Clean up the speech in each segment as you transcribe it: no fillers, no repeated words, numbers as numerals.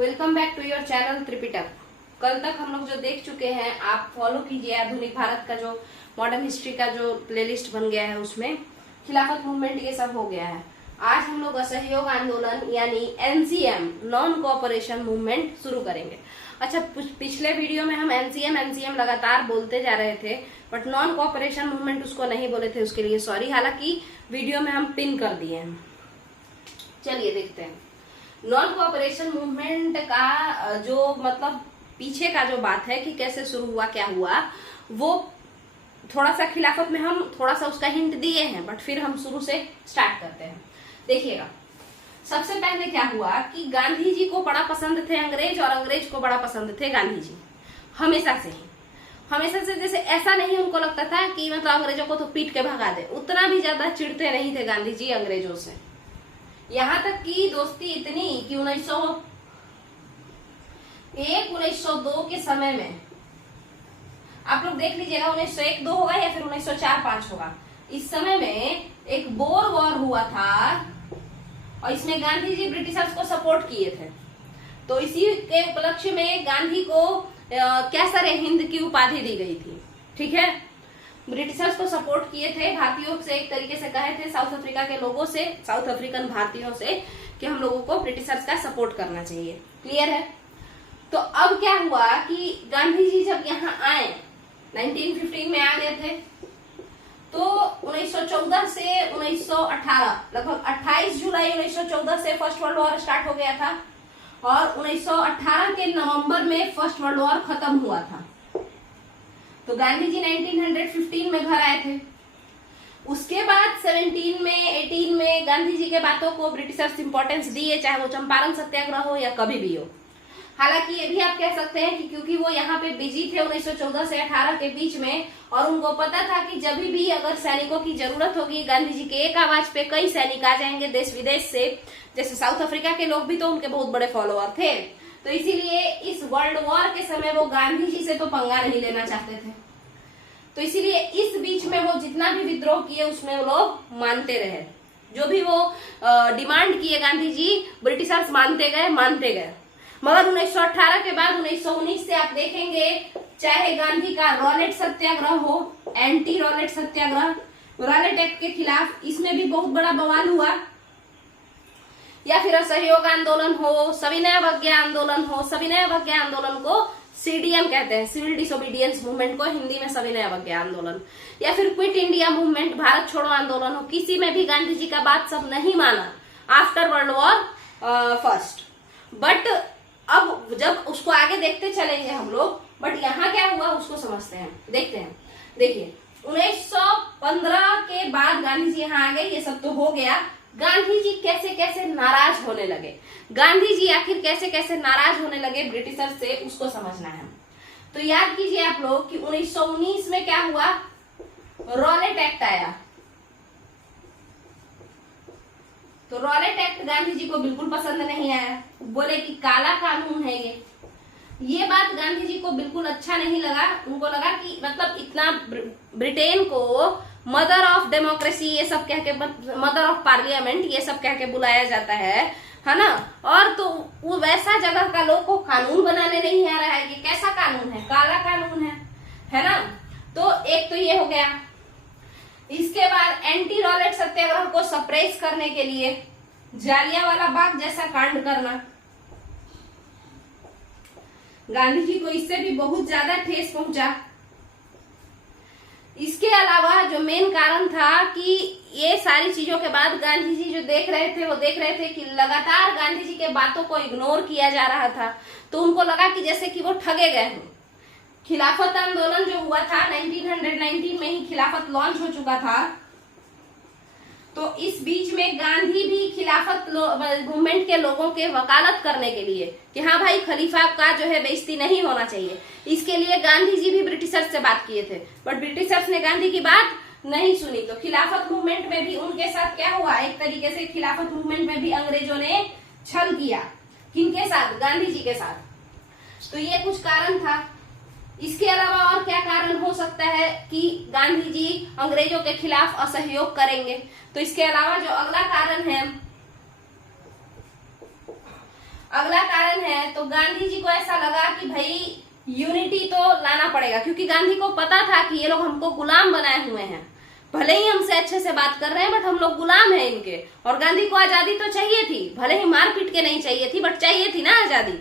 Welcome back to your channel Tripitaka. कल तक हम लोग जो देख चुके हैं आप फॉलो कीजिए। आधुनिक भारत का जो मॉडर्न हिस्ट्री का जो प्लेलिस्ट बन गया है उसमें खिलाफत मूवमेंट ये सब हो गया है। आज हम लोग असहयोग आंदोलन यानी एनसीएम नॉन कोऑपरेशन मूवमेंट शुरू करेंगे। अच्छा, पिछले वीडियो में हम एनसीएम लगातार बोलते जा रहे थे बट नॉन कोऑपरेशन मूवमेंट उसको नहीं बोले थे, उसके लिए सॉरी। हालांकि वीडियो में हम पिन कर दिए हैं। चलिए देखते हैं नॉन कोऑपरेशन मूवमेंट का जो मतलब पीछे का जो बात है कि कैसे शुरू हुआ क्या हुआ, वो थोड़ा सा खिलाफत में हम थोड़ा सा उसका हिंट दिए हैं बट फिर हम शुरू से स्टार्ट करते हैं। देखिएगा, सबसे पहले क्या हुआ कि गांधी जी को बड़ा पसंद थे अंग्रेज और अंग्रेज को बड़ा पसंद थे गांधी जी। हमेशा से जैसे ऐसा नहीं उनको लगता था कि मतलब अंग्रेजों को तो पीट के भगा दे, उतना भी ज्यादा चिढ़ते नहीं थे गांधी जी अंग्रेजों से। यहाँ तक की दोस्ती इतनी कि 1902 के समय में आप लोग देख लीजिएगा, 1901-2 होगा या फिर 1904-5 होगा। इस समय में एक बोर वॉर हुआ था और इसमें गांधी जी ब्रिटिशर्स को सपोर्ट किए थे। तो इसी के उपलक्ष्य में गांधी को कैसर हिंद की उपाधि दी गई थी। ठीक है, ब्रिटिशर्स को सपोर्ट किए थे भारतीयों से, एक तरीके से कहे थे साउथ अफ्रीका के लोगों से, साउथ अफ्रीकन भारतीयों से कि हम लोगों को ब्रिटिशर्स का सपोर्ट करना चाहिए। क्लियर है? तो अब क्या हुआ कि गांधी जी जब यहाँ आए 1915 में आ गए थे, तो 1914 से 1918 लगभग 28 जुलाई 1914 से फर्स्ट वर्ल्ड वॉर स्टार्ट हो गया था और 1918 के नवंबर में फर्स्ट वर्ल्ड वॉर खत्म हुआ था। तो गांधी जी 1915 में घर आए थे। उसके बाद 17 में 18 में गांधी जी के बातों को ब्रिटिशर्स इंपॉर्टेंस दिए, चाहे वो चंपारण सत्याग्रह हो या कभी भी हो। हालांकि ये भी आप कह सकते हैं कि क्योंकि वो यहाँ पे बिजी थे 1914 से 18 के बीच में और उनको पता था कि जब भी अगर सैनिकों की जरूरत होगी गांधी जी के एक आवाज पे कई सैनिक आ जाएंगे देश विदेश से। जैसे साउथ अफ्रीका के लोग भी तो उनके बहुत बड़े फॉलोअर थे, तो इसीलिए इस वर्ल्ड वॉर के समय वो गांधी जी से तो पंगा नहीं लेना चाहते थे। तो इसीलिए इस बीच में वो जितना भी विद्रोह किए उसमें वो लोग मानते रहे। जो भी वो डिमांड किए गांधी जी, ब्रिटिशर्स मानते गए। मगर 1918 के बाद 1919 से आप देखेंगे, चाहे गांधी का रॉलेट सत्याग्रह हो, एंटी रॉलेट सत्याग्रह, रॉलेट एक्ट के खिलाफ, इसमें भी बहुत बड़ा बवाल हुआ, या फिर असहयोग आंदोलन हो, सविनय अवज्ञा आंदोलन हो। सविनय अवज्ञा आंदोलन को सीडीएम कहते हैं, सिविल डिसोबीडियंस मूवमेंट को हिंदी में सविनय अवज्ञा आंदोलन, या फिर क्विट इंडिया मूवमेंट, भारत छोड़ो आंदोलन हो। किसी में भी गांधी जी का बात सब नहीं माना after world war first. But अब जब उसको आगे देखते चलेंगे हम लोग, बट यहाँ क्या हुआ उसको समझते हैं, देखते हैं। देखिए 1915 के बाद गांधी जी यहाँ आ गए, ये सब तो हो गया। गांधी जी कैसे कैसे नाराज होने लगे, गांधी जी आखिर कैसे कैसे नाराज होने लगे ब्रिटिशर से, उसको समझना है। तो याद कीजिए आप लोग कि 1919 में क्या हुआ, रॉलेट एक्ट आया। तो रॉलेट एक्ट गांधी जी को बिल्कुल पसंद नहीं आया, बोले कि काला कानून है ये बात गांधी जी को बिल्कुल अच्छा नहीं लगा। उनको लगा कि मतलब इतना ब्रिटेन को मदर ऑफ डेमोक्रेसी ये सब कह के, मदर ऑफ पार्लियामेंट ये सब कह के बुलाया जाता है ना। और तो वो वैसा जगह का लोग को कानून बनाने नहीं आ रहा है कि कैसा कानून है, काला कानून है ना। तो एक तो ये हो गया। इसके बाद एंटी रॉलेट सत्याग्रह को सप्रेस करने के लिए जालियांवाला बाग जैसा कांड करना, गांधी जी को इससे भी बहुत ज्यादा ठेस पहुंचा। इसके अलावा जो मेन कारण था कि ये सारी चीजों के बाद गांधी जी जो देख रहे थे कि लगातार गांधी जी के बातों को इग्नोर किया जा रहा था, तो उनको लगा कि जैसे कि वो ठगे गए हों। खिलाफत आंदोलन जो हुआ था 1919 में ही खिलाफत लॉन्च हो चुका था, तो इस बीच में गांधी भी खिलाफत मूवमेंट के लोगों के वकालत करने के लिए कि हाँ भाई खलीफा का जो है बेइज्जती नहीं होना चाहिए, इसके लिए गांधी जी भी ब्रिटिशर्स से बात किए थे। बट ब्रिटिशर्स ने गांधी की बात नहीं सुनी। तो खिलाफत मूवमेंट में भी उनके साथ क्या हुआ, एक तरीके से खिलाफत मूवमेंट में भी अंग्रेजों ने छल किया। किनके साथ? गांधी जी के साथ। तो ये कुछ कारण था। इसके अलावा और क्या कारण हो सकता है कि गांधी जी अंग्रेजों के खिलाफ असहयोग करेंगे? तो इसके अलावा जो अगला कारण कारण है तो गांधी जी को ऐसा लगा कि भाई यूनिटी तो लाना पड़ेगा, क्योंकि गांधी को पता था कि ये लोग हमको गुलाम बनाए हुए हैं, भले ही हमसे अच्छे से बात कर रहे हैं बट हम लोग गुलाम हैं इनके। और गांधी को आजादी तो चाहिए थी, भले ही मार पीट के नहीं चाहिए थी बट चाहिए थी ना आजादी।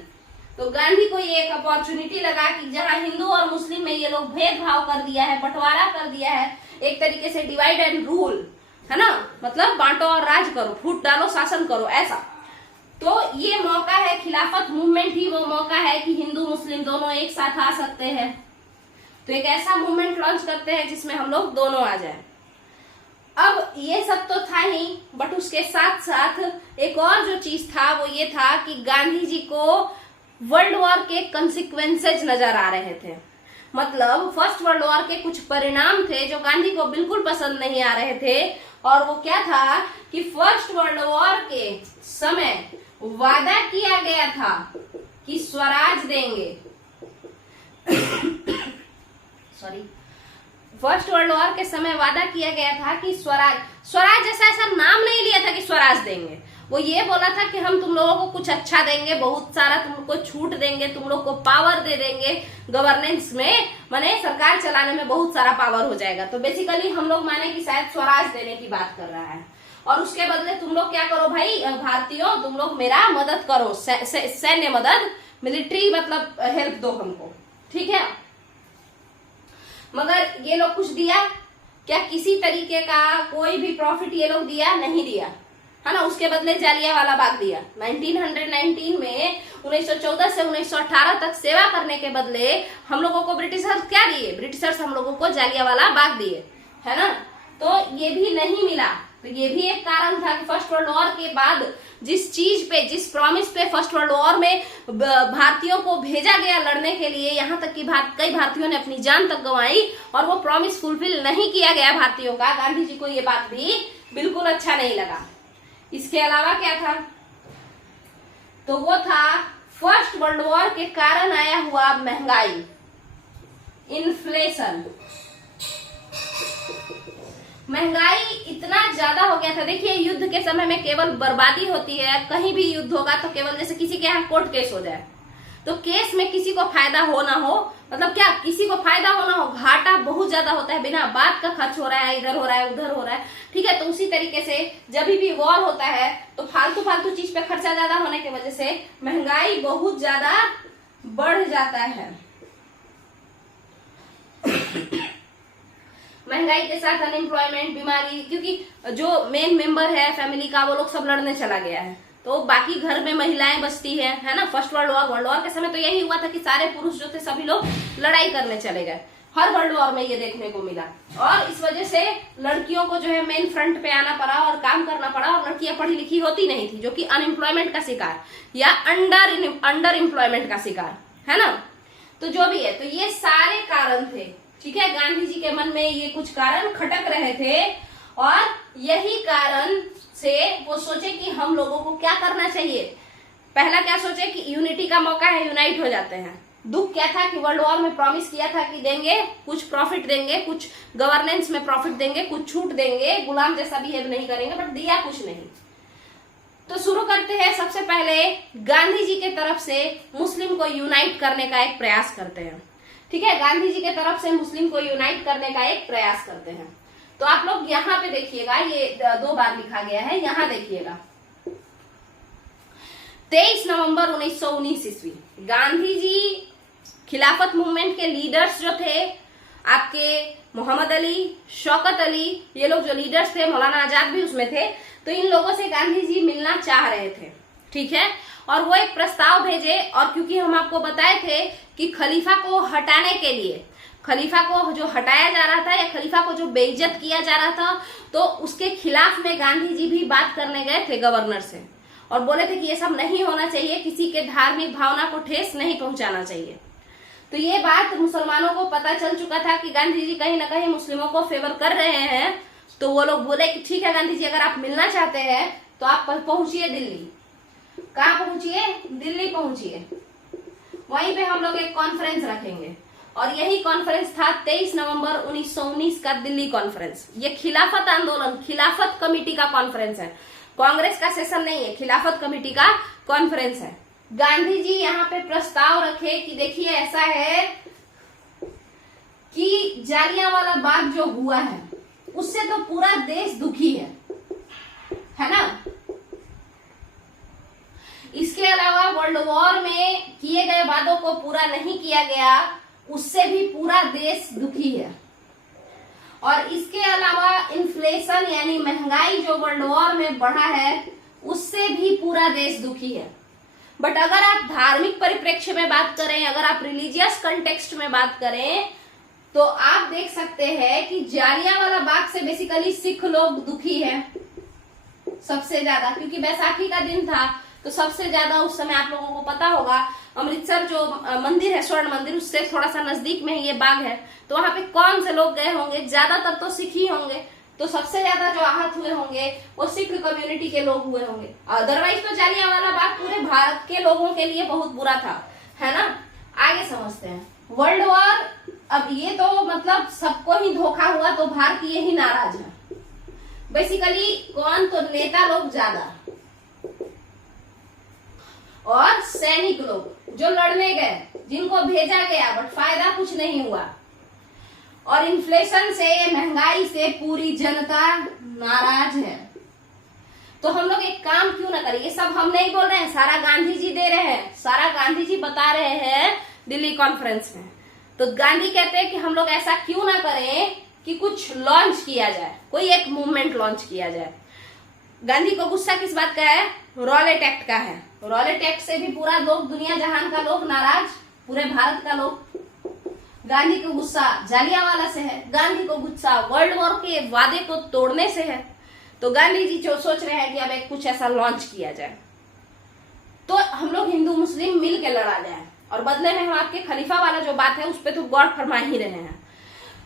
तो गांधी को ये एक अपॉर्चुनिटी लगा कि जहां हिंदू और मुस्लिम में ये लोग भेदभाव कर दिया है, बंटवारा कर दिया है, एक तरीके से डिवाइड एंड रूल है ना, मतलब बांटो और राज करो, फूट डालो शासन करो, ऐसा। तो ये मौका है, खिलाफत मूवमेंट ही वो मौका है कि हिंदू मुस्लिम दोनों एक साथ आ सकते हैं। तो एक ऐसा मूवमेंट लॉन्च करते हैं जिसमें हम लोग दोनों आ जाए। अब ये सब तो था ही, बट उसके साथ साथ एक और जो चीज था वो ये था कि गांधी जी को वर्ल्ड वॉर के कंसिक्वेंसेज नजर आ रहे थे। मतलब फर्स्ट वर्ल्ड वॉर के कुछ परिणाम थे जो गांधी को बिल्कुल पसंद नहीं आ रहे थे। और वो क्या था कि फर्स्ट वर्ल्ड वॉर के समय वादा किया गया था कि स्वराज देंगे सॉरी, फर्स्ट वर्ल्ड वॉर के समय वादा किया गया था कि स्वराज जैसा ऐसा नाम नहीं लिया था कि स्वराज देंगे। वो ये बोला था कि हम तुम लोगों को कुछ अच्छा देंगे, बहुत सारा तुमको छूट देंगे, तुम लोग को पावर दे देंगे गवर्नेंस में, माने सरकार चलाने में बहुत सारा पावर हो जाएगा। तो बेसिकली हम लोग माने कि शायद स्वराज देने की बात कर रहा है। और उसके बदले तुम लोग क्या करो भाई भारतीयों, तुम लोग मेरा मदद करो, सैन्य मदद, मिलिट्री मतलब हेल्प दो हमको, ठीक है। मगर ये लोग कुछ दिया क्या? किसी तरीके का कोई भी प्रॉफिट ये लोग दिया नहीं दिया, है ना। उसके बदले जालियांवाला बाग दिया। 1919 में 1914 से 1918 तक सेवा करने के बदले हम लोगों को ब्रिटिशर्स क्या दिए? ब्रिटिशर्स हम लोगों को जालियांवाला बाग दिए, है ना। तो ये भी नहीं मिला। तो ये भी एक कारण था कि फर्स्ट वर्ल्ड वॉर के बाद जिस चीज पे, जिस प्रॉमिस पे फर्स्ट वर्ल्ड वॉर में भारतीयों को भेजा गया लड़ने के लिए, यहाँ तक कि कई भारतीयों ने अपनी जान तक गंवाई और वो प्रॉमिस फुलफिल नहीं किया गया भारतीयों का। गांधी जी को ये बात भी बिल्कुल अच्छा नहीं लगा। इसके अलावा क्या था? तो वो था फर्स्ट वर्ल्ड वॉर के कारण आया हुआ महंगाई, इन्फ्लेशन। महंगाई इतना ज्यादा हो गया था। देखिए युद्ध के समय में केवल बर्बादी होती है। कहीं भी युद्ध होगा तो केवल जैसे किसी के यहाँ कोर्ट केस हो जाए तो केस में किसी को फायदा हो ना हो, मतलब क्या किसी को फायदा हो ना हो, घाटा बहुत ज्यादा होता है, बिना बात का खर्च हो रहा है, इधर हो रहा है उधर हो रहा है, ठीक है। तो उसी तरीके से जब भी वॉर होता है तो फालतू चीज पे खर्चा ज्यादा होने की वजह से महंगाई बहुत ज्यादा बढ़ जाता है। महंगाई के साथ अनएम्प्लॉयमेंट, बीमारी, क्योंकि जो मेन मेंबर है फैमिली का वो लोग सब लड़ने चला गया है तो बाकी घर में महिलाएं बचती है ना। फर्स्ट वर्ल्ड वॉर के समय तो यही हुआ था कि सारे पुरुष जो थे सभी लोग लड़ाई करने चले गए। हर वर्ल्ड वॉर में ये देखने को मिला और इस वजह से लड़कियों को जो है मेन फ्रंट पे आना पड़ा और काम करना पड़ा। और लड़कियां पढ़ी लिखी होती नहीं थी, जो कि अनएम्प्लॉयमेंट का शिकार या अंडर एम्प्लॉयमेंट का शिकार, है ना। तो जो भी है, तो ये सारे कारण थे, ठीक है। गांधी जी के मन में ये कुछ कारण खटक रहे थे और यही कारण से वो सोचे कि हम लोगों को क्या करना चाहिए। पहला क्या सोचे कि यूनिटी का मौका है, यूनाइट हो जाते हैं। दुख क्या था कि वर्ल्ड वॉर में प्रॉमिस किया था कि देंगे, कुछ प्रॉफिट देंगे, कुछ गवर्नेंस में प्रॉफिट देंगे, कुछ छूट देंगे, गुलाम जैसा बिहेव नहीं करेंगे, बट दिया कुछ नहीं। तो शुरू करते हैं। सबसे पहले गांधी जी के तरफ से मुस्लिम को यूनाइट करने का एक प्रयास करते हैं, ठीक है। गांधी जी के तरफ से मुस्लिम को यूनाइट करने का एक प्रयास करते हैं। तो आप लोग यहाँ पे देखिएगा, ये 2 बार लिखा गया है, यहाँ देखिएगा 23 नवंबर 1919 ईस्वी। गांधी जी खिलाफत मूवमेंट के लीडर्स जो थे आपके मोहम्मद अली, शौकत अली, ये लोग जो लीडर्स थे, मौलाना आजाद भी उसमें थे। तो इन लोगों से गांधी जी मिलना चाह रहे थे, ठीक है। और वो एक प्रस्ताव भेजे और क्योंकि हम आपको बताए थे कि खलीफा को हटाने के लिए, खलीफा को जो हटाया जा रहा था या खलीफा को जो बेइज्जत किया जा रहा था, तो उसके खिलाफ में गांधी जी भी बात करने गए थे गवर्नर से और बोले थे कि ये सब नहीं होना चाहिए, किसी के धार्मिक भावना को ठेस नहीं पहुंचाना चाहिए। तो ये बात मुसलमानों को पता चल चुका था कि गांधी जी कहीं ना कहीं मुस्लिमों को फेवर कर रहे हैं। तो वो लोग बोले कि ठीक है गांधी जी, अगर आप मिलना चाहते हैं तो आप पहुंचिए दिल्ली। कहाँ पहुंचिए? दिल्ली पहुंचिए। वहीं पे हम लोग एक कॉन्फ्रेंस रखेंगे और यही कॉन्फ्रेंस था 23 नवंबर 1919 का दिल्ली कॉन्फ्रेंस। ये खिलाफत आंदोलन, खिलाफत कमेटी का कॉन्फ्रेंस है, कांग्रेस का सेशन नहीं है, खिलाफत कमेटी का कॉन्फ्रेंस है, गांधी जी यहाँ पे प्रस्ताव रखे कि देखिए ऐसा है कि जालियांवाला बाग जो हुआ है उससे तो पूरा देश दुखी है ना। इसके अलावा वर्ल्ड वॉर में किए गए वादों को पूरा नहीं किया गया, उससे भी पूरा देश दुखी है। और इसके अलावा इन्फ्लेशन यानी महंगाई जो वर्ल्ड वॉर में बढ़ा है उससे भी पूरा देश दुखी है। बट अगर आप धार्मिक परिप्रेक्ष्य में बात करें, अगर आप रिलीजियस कंटेक्स्ट में बात करें, तो आप देख सकते हैं कि जालियांवाला बाग से बेसिकली सिख लोग दुखी है सबसे ज्यादा, क्योंकि बैसाखी का दिन था। तो सबसे ज्यादा उस समय आप लोगों को पता होगा अमृतसर जो मंदिर है स्वर्ण मंदिर, उससे थोड़ा सा नजदीक में ये बाग है, तो वहां पे कौन से लोग गए होंगे, ज्यादातर तो सिख ही होंगे। तो सबसे ज्यादा जो आहत हुए होंगे वो सिख कम्युनिटी के लोग हुए होंगे। अदरवाइज तो जालियांवाला बाग पूरे भारत के लोगों के लिए बहुत बुरा था, है ना। आगे समझते हैं वर्ल्ड वॉर। अब ये तो मतलब सबको ही धोखा हुआ, तो भारतीय ही नाराज है बेसिकली। कौन? तो नेता लोग ज्यादा और सैनिक लोग जो लड़ने गए, जिनको भेजा गया बट फायदा कुछ नहीं हुआ। और इन्फ्लेशन से, महंगाई से पूरी जनता नाराज है। तो हम लोग एक काम क्यों ना करें, ये सब हम नहीं बोल रहे हैं, सारा गांधी जी दे रहे हैं, सारा गांधी जी बता रहे हैं दिल्ली कॉन्फ्रेंस में। तो गांधी कहते हैं कि हम लोग ऐसा क्यों ना करें कि कुछ लॉन्च किया जाए, कोई एक मूवमेंट लॉन्च किया जाए। गांधी को गुस्सा किस बात का है? रॉलेट एक्ट का है। रॉलेट एक्ट से भी पूरा लोग, दुनिया जहान का लोग नाराज, पूरे भारत का लोग। गांधी को गुस्सा जालियांवाला से है, गांधी को गुस्सा वर्ल्ड वॉर के वादे को तोड़ने से है। तो गांधी जी जो सोच रहे हैं कि अब एक कुछ ऐसा लॉन्च किया जाए, तो हम लोग हिंदू मुस्लिम मिल के लड़ा जाए, और बदले में हम आपके खलीफा वाला जो बात है उस पर तो गौर फरमा ही रहे हैं।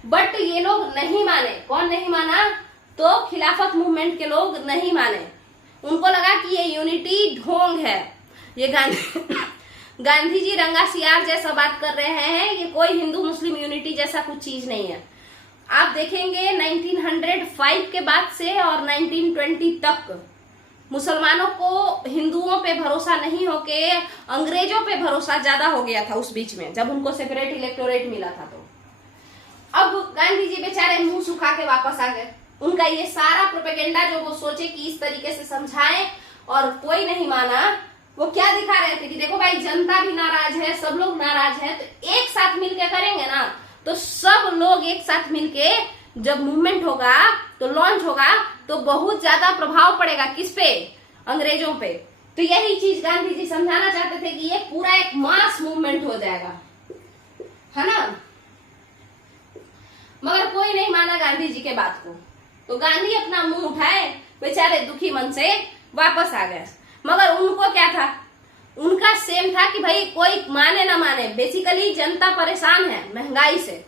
बट ये लोग नहीं माने। कौन नहीं माना? तो खिलाफत मूवमेंट के लोग नहीं माने। उनको लगा कि ये यूनिटी ढोंग है, ये गांधी जी रंगा सियार जैसा बात कर रहे हैं, ये कोई हिंदू मुस्लिम यूनिटी जैसा कुछ चीज नहीं है। आप देखेंगे 1905 के बाद से और 1920 तक मुसलमानों को हिंदुओं पे भरोसा नहीं होके अंग्रेजों पे भरोसा ज्यादा हो गया था उस बीच में, जब उनको सेपरेट इलेक्टोरेट मिला था। तो अब गांधी जी बेचारे मुंह सुखा के वापस आ गए। उनका ये सारा प्रोपेगेंडा जो वो सोचे कि इस तरीके से समझाएं और कोई नहीं माना, वो क्या दिखा रहे थे कि देखो भाई जनता भी नाराज है, सब लोग नाराज है, तो एक साथ मिलके करेंगे ना, तो सब लोग एक साथ मिलके जब मूवमेंट होगा, तो लॉन्च होगा, तो बहुत ज्यादा प्रभाव पड़ेगा किस पे? अंग्रेजों पे। तो यही चीज गांधी जी समझाना चाहते थे कि ये पूरा एक मास मूवमेंट हो जाएगा, है ना। मगर कोई नहीं माना गांधी जी के बात को। तो गांधी अपना मुंह उठाए, बेचारे दुखी मन से वापस आ गए। मगर उनको क्या था? उनका सेम था कि भाई कोई माने ना माने, बेसिकली जनता परेशान है महंगाई से।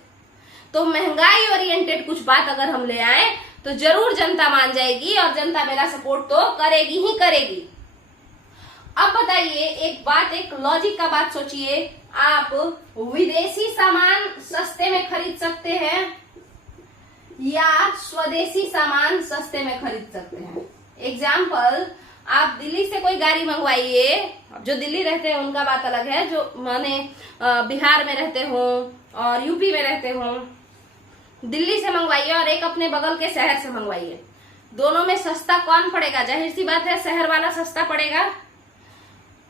तो महंगाई ओरिएंटेड कुछ बात अगर हम ले आए तो जरूर जनता मान जाएगी, और जनता मेरा सपोर्ट तो करेगी ही करेगी। अब बताइए एक बात, एक लॉजिक का बात सोचिए, आप विदेशी सामान सस्ते में खरीद सकते हैं या स्वदेशी सामान सस्ते में खरीद सकते हैं? एग्जाम्पल, आप दिल्ली से कोई गाड़ी मंगवाइए, जो दिल्ली रहते हैं उनका बात अलग है, जो माने बिहार में रहते हो और यूपी में रहते हो, दिल्ली से मंगवाइए और एक अपने बगल के शहर से मंगवाइए। दोनों में सस्ता कौन पड़ेगा? जाहिर सी बात है शहर वाला सस्ता पड़ेगा।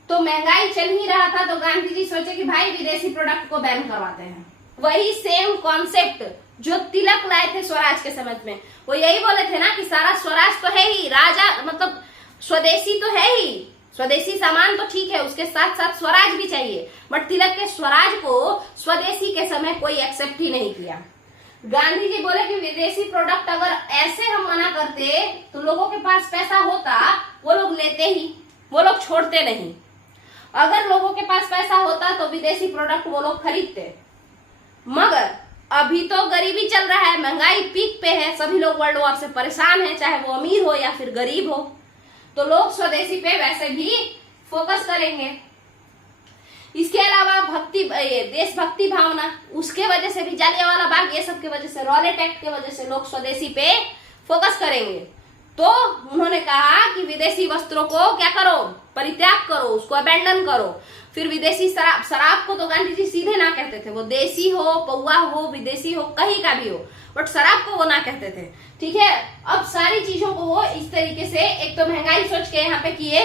तो महंगाई चल ही रहा था, तो गांधी जी सोचे कि भाई विदेशी प्रोडक्ट को बैन करवाते हैं। वही सेम कॉन्सेप्ट जो तिलक लाए थे स्वराज के समय में, वो यही बोले थे ना कि सारा स्वराज तो है ही, राजा मतलब स्वदेशी तो है ही, स्वदेशी सामान तो ठीक है, उसके साथ साथ स्वराज भी चाहिए। बट तिलक के स्वराज को स्वदेशी के समय कोई एक्सेप्ट ही नहीं किया। गांधी जी बोले कि विदेशी प्रोडक्ट अगर ऐसे हम मना करते तो लोगों के पास पैसा होता, वो लोग लेते ही, वो लोग छोड़ते नहीं। अगर लोगों के पास पैसा होता तो विदेशी प्रोडक्ट वो लोग खरीदते। मगर अभी तो गरीबी चल रहा है, महंगाई पीक पे है, सभी लोग वर्ल्ड वॉर से परेशान हैं, चाहे वो अमीर हो या फिर गरीब हो, तो लोग स्वदेशी पे वैसे भी फोकस करेंगे। इसके अलावा भक्ति, ये देशभक्ति भावना, उसके वजह से भी जालियांवाला बाग, ये सब की वजह से, रॉलेट एक्ट के वजह से लोग स्वदेशी पे फोकस करेंगे। तो उन्होंने कहा कि विदेशी वस्त्रों को क्या करो, परित्याग करो, उसको अबेंडन करो। फिर विदेशी शराब को तो गांधी जी सीधे ना कहते थे, वो देसी हो, पौवा हो, विदेशी हो, कहीं का भी हो, बट शराब को वो ना कहते थे। ठीक है, अब सारी चीजों को वो इस तरीके से, एक तो महंगाई सोच के यहाँ पे किए,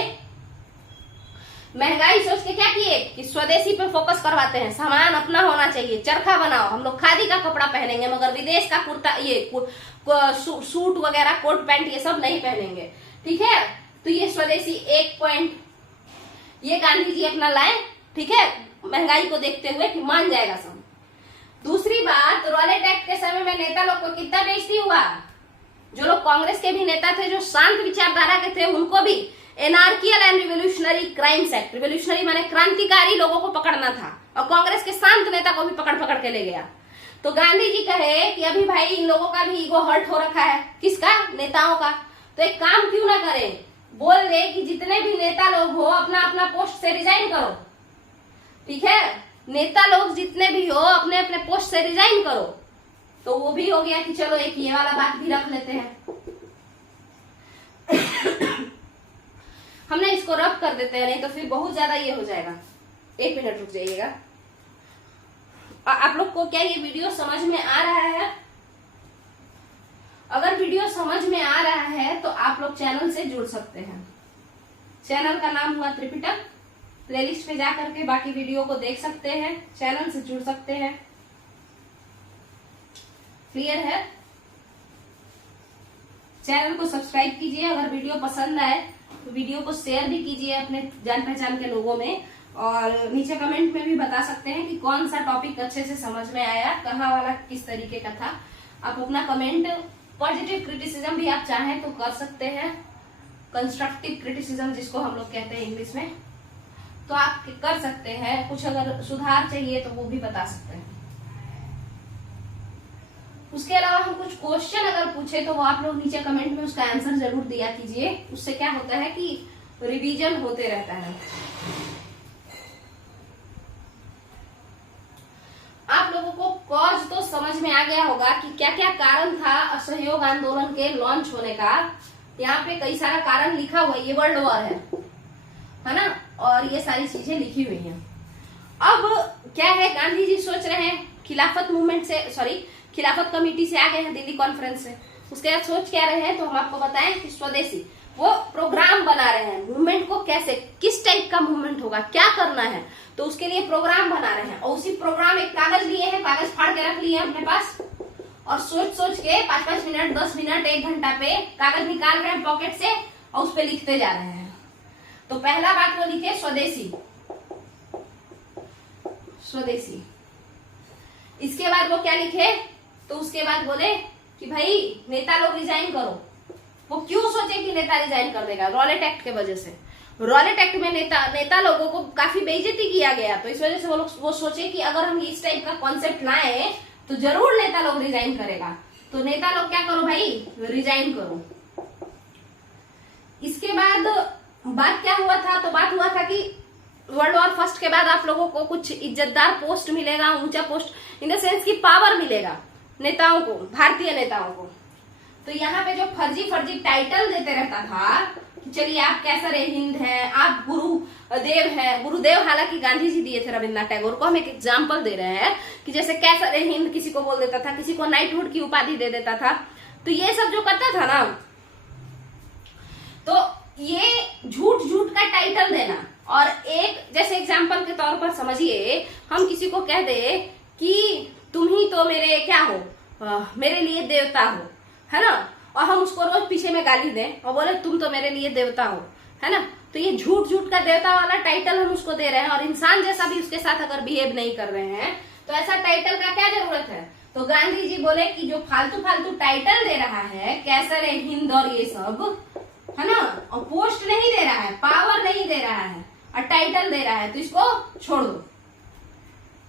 महंगाई सोच के क्या किए कि स्वदेशी पे फोकस करवाते हैं, सामान अपना होना चाहिए, चरखा बनाओ, हम लोग खादी का कपड़ा पहनेंगे मगर विदेश का कुर्ता, ये सूट वगैरह, कोट पैंट ये सब नहीं पहनेंगे। ठीक है, तो ये स्वदेशी एक पॉइंट ये गांधी जी अपना लाए। ठीक है, महंगाई को देखते हुए कि मान जाएगा सब। दूसरी बात, रॉलेट एक्ट के समय में नेता लोग को कितना बेइज्जती हुआ। जो लोग कांग्रेस के भी नेता थे, जो शांत विचारधारा के थे, उनको भी anarchical and revolutionary crimes act, revolutionary माने क्रांतिकारी लोगों को पकड़ना था, और कांग्रेस के शांत नेता को भी पकड़ पकड़ के ले गया। तो गांधी जी कहे कि अभी भाई इन लोगों का भी ईगो हर्ट हो रखा है, किसका, नेताओं का, तो एक काम क्यों ना करें, बोल दे कि जितने भी नेता लोग हो अपना अपना पोस्ट से रिजाइन करो। ठीक है, नेता लोग जितने भी हो अपने अपने पोस्ट से रिजाइन करो। तो वो भी हो गया कि चलो एक ये वाला बात भी रख लेते हैं। हमने इसको रब कर देते हैं, नहीं तो फिर बहुत ज्यादा ये हो जाएगा। 1 मिनट रुक जाइएगा। आप लोग को क्या ये वीडियो समझ में आ रहा है? अगर वीडियो समझ में आ रहा है तो आप लोग चैनल से जुड़ सकते हैं। चैनल का नाम हुआ त्रिपिटक। प्लेलिस्ट पे जा करके बाकी वीडियो को देख सकते हैं, चैनल से जुड़ सकते हैं। क्लियर है? चैनल को सब्सक्राइब कीजिए। अगर वीडियो पसंद आए तो वीडियो को शेयर भी कीजिए अपने जान पहचान के लोगों में, और नीचे कमेंट में भी बता सकते हैं कि कौन सा टॉपिक अच्छे से समझ में आया, कहाँ वाला किस तरीके का था। आप अपना कमेंट, पॉजिटिव क्रिटिसिज्म भी आप चाहें तो कर सकते हैं, कंस्ट्रक्टिव क्रिटिसिज्म जिसको हम लोग कहते हैं इंग्लिश में, तो आप कर सकते हैं। कुछ अगर सुधार चाहिए तो वो भी बता सकते हैं। उसके अलावा हम कुछ क्वेश्चन अगर पूछे तो वो आप लोग नीचे कमेंट में उसका आंसर जरूर दिया कीजिए। उससे क्या होता है कि रिवीजन होते रहता है। आप लोगों को कॉज तो समझ में आ गया होगा कि क्या क्या कारण था असहयोग आंदोलन के लॉन्च होने का। यहाँ पे कई सारा कारण लिखा हुआ है, ये वर्ल्ड वॉर है ना, और ये सारी चीजें लिखी हुई हैं। अब क्या है, गांधी जी सोच रहे हैं खिलाफत मूवमेंट से, खिलाफत कमेटी से आ गए हैं दिल्ली कॉन्फ्रेंस से। उसके बाद सोच क्या रहे हैं तो हम आपको बताएं कि स्वदेशी वो प्रोग्राम बना रहे हैं, मूवमेंट को कैसे, किस टाइप का मूवमेंट होगा, क्या करना है, तो उसके लिए प्रोग्राम बना रहे हैं। और उसी प्रोग्राम एक कागज लिए हैं, कागज फाड़ के रख लिए हैं अपने पास, और सोच सोच के 5-5 मिनट, 10 मिनट, 1 घंटा पे कागज निकाल रहे हैं पॉकेट से और उस पे लिखते जा रहे हैं। तो पहला बात वो लिखे स्वदेशी, स्वदेशी। इसके बाद वो क्या लिखे, तो उसके बाद बोले कि भाई नेता लोग रिजाइन करो। वो क्यों सोचे कि नेता रिजाइन कर देगा? रॉलेट एक्ट के वजह से। रॉलेट एक्ट में नेता लोगों को काफी बेइज्जती किया गया, तो इस वजह से वो सोचे कि अगर हम इस टाइप का कॉन्सेप्ट लाए तो जरूर नेता लोग रिजाइन करेगा। तो नेता लोग क्या करो भाई, रिजाइन करो। इसके बाद बात क्या हुआ था, तो बात हुआ था कि वर्ल्ड वॉर फर्स्ट के बाद आप लोगों को कुछ इज्जतदार पोस्ट मिलेगा, ऊंचा पोस्ट इन द सेंस की पावर मिलेगा नेताओं को, भारतीय नेताओं को। तो यहाँ पे जो फर्जी फर्जी टाइटल देते रहता था, चलिए आप कैसर हिंद हैं, आप गुरुदेव हैं। गुरुदेव हालांकि गांधी जी दिए थे रविन्द्रनाथ टैगोर को। हम एक एग्जाम्पल दे रहे हैं कि जैसे कैसर हिंद किसी को बोल देता था, किसी को नाइटहुड की उपाधि दे देता था। तो ये सब जो करता था ना, तो ये झूठ झूठ का टाइटल देना। और एक जैसे एग्जाम्पल के तौर पर समझिए, हम किसी को कह दे कि तुम ही तो मेरे क्या हो, मेरे लिए देवता हो, है ना, और हम उसको रोज पीछे में गाली दें और बोले तुम तो मेरे लिए देवता हो, है ना, तो ये झूठ झूठ का देवता वाला टाइटल हम उसको दे रहे हैं। और इंसान जैसा भी उसके साथ अगर बिहेव नहीं कर रहे हैं तो ऐसा टाइटल का क्या जरूरत है। तो गांधी जी बोले कि जो फालतू फालतू टाइटल दे रहा है, कैसर हिंद और ये सब, है ना, और पोस्ट नहीं दे रहा है, पावर नहीं दे रहा है और टाइटल दे रहा है, तो इसको छोड़ दो।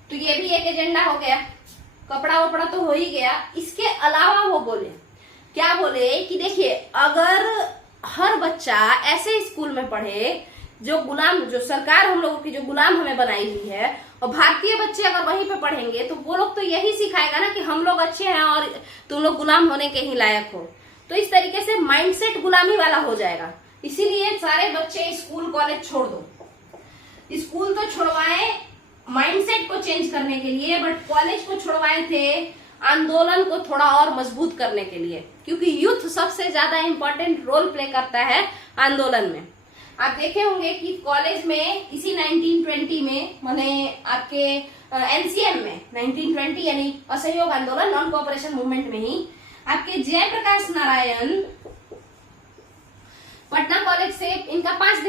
तो ये भी एक एजेंडा हो गया। कपड़ा वपड़ा तो हो ही गया। इसके अलावा वो बोले, क्या बोले कि देखिए, अगर हर बच्चा ऐसे स्कूल में पढ़े जो गुलाम, जो सरकार हम लोगों की जो गुलाम हमें बनाई हुई है, और भारतीय बच्चे अगर वहीं पे पढ़ेंगे तो वो लोग तो यही सिखाएगा ना कि हम लोग अच्छे हैं और तुम लोग गुलाम होने के ही लायक हो। तो इस तरीके से माइंडसेट गुलामी वाला हो जाएगा। इसीलिए सारे बच्चे स्कूल कॉलेज छोड़ दो। स्कूल तो छुड़वाए माइंडसेट को चेंज करने के लिए, बट कॉलेज को छुड़वाए थे आंदोलन को थोड़ा और मजबूत करने के लिए, क्योंकि यूथ सबसे ज्यादा इंपॉर्टेंट रोल प्ले करता है आंदोलन में। आप देखे होंगे कि कॉलेज में इसी 1920 में माने आपके एनसीएम में 1920 यानी असहयोग आंदोलन, नॉन कोऑपरेशन मूवमेंट में ही आपके जयप्रकाश नारायण पटना कॉलेज से इनका 5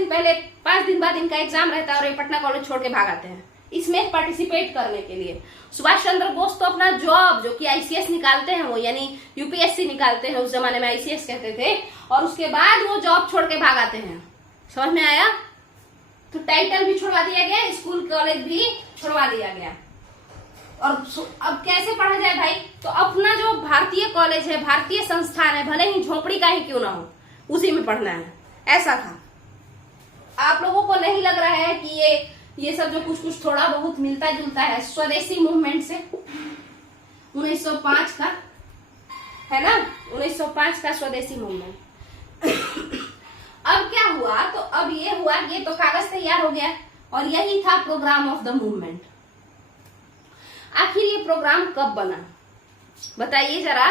दिन बाद इनका एग्जाम रहता है और ये पटना कॉलेज छोड़ के भाग आते हैं इसमें पार्टिसिपेट करने के लिए। सुभाष चंद्र बोस तो अपना जॉब जो कि आईसीएस निकालते हैं वो, यानी यूपीएससी निकालते हैं, उस जमाने में आईसीएस कहते थे, और उसके बाद वो जॉब छोड़ के भाग आते हैं। समझ में आया? तो टाइटल भी छुड़वा दिया गया, स्कूल कॉलेज भी छुड़वा दिया गया। और अब कैसे पढ़ा जाए भाई? तो अपना जो भारतीय कॉलेज है, भारतीय संस्थान है, भले ही झोपड़ी का ही क्यों ना हो, उसी में पढ़ना है, ऐसा था। आप लोगों को नहीं लग रहा है कि ये सब जो कुछ थोड़ा बहुत मिलता जुलता है स्वदेशी मूवमेंट से? 1905 का है ना, 1905 का स्वदेशी मूवमेंट। अब क्या हुआ? तो अब ये हुआ, ये तो कागज तैयार हो गया और यही था प्रोग्राम ऑफ द मूवमेंट। आखिर ये प्रोग्राम कब बना बताइए जरा?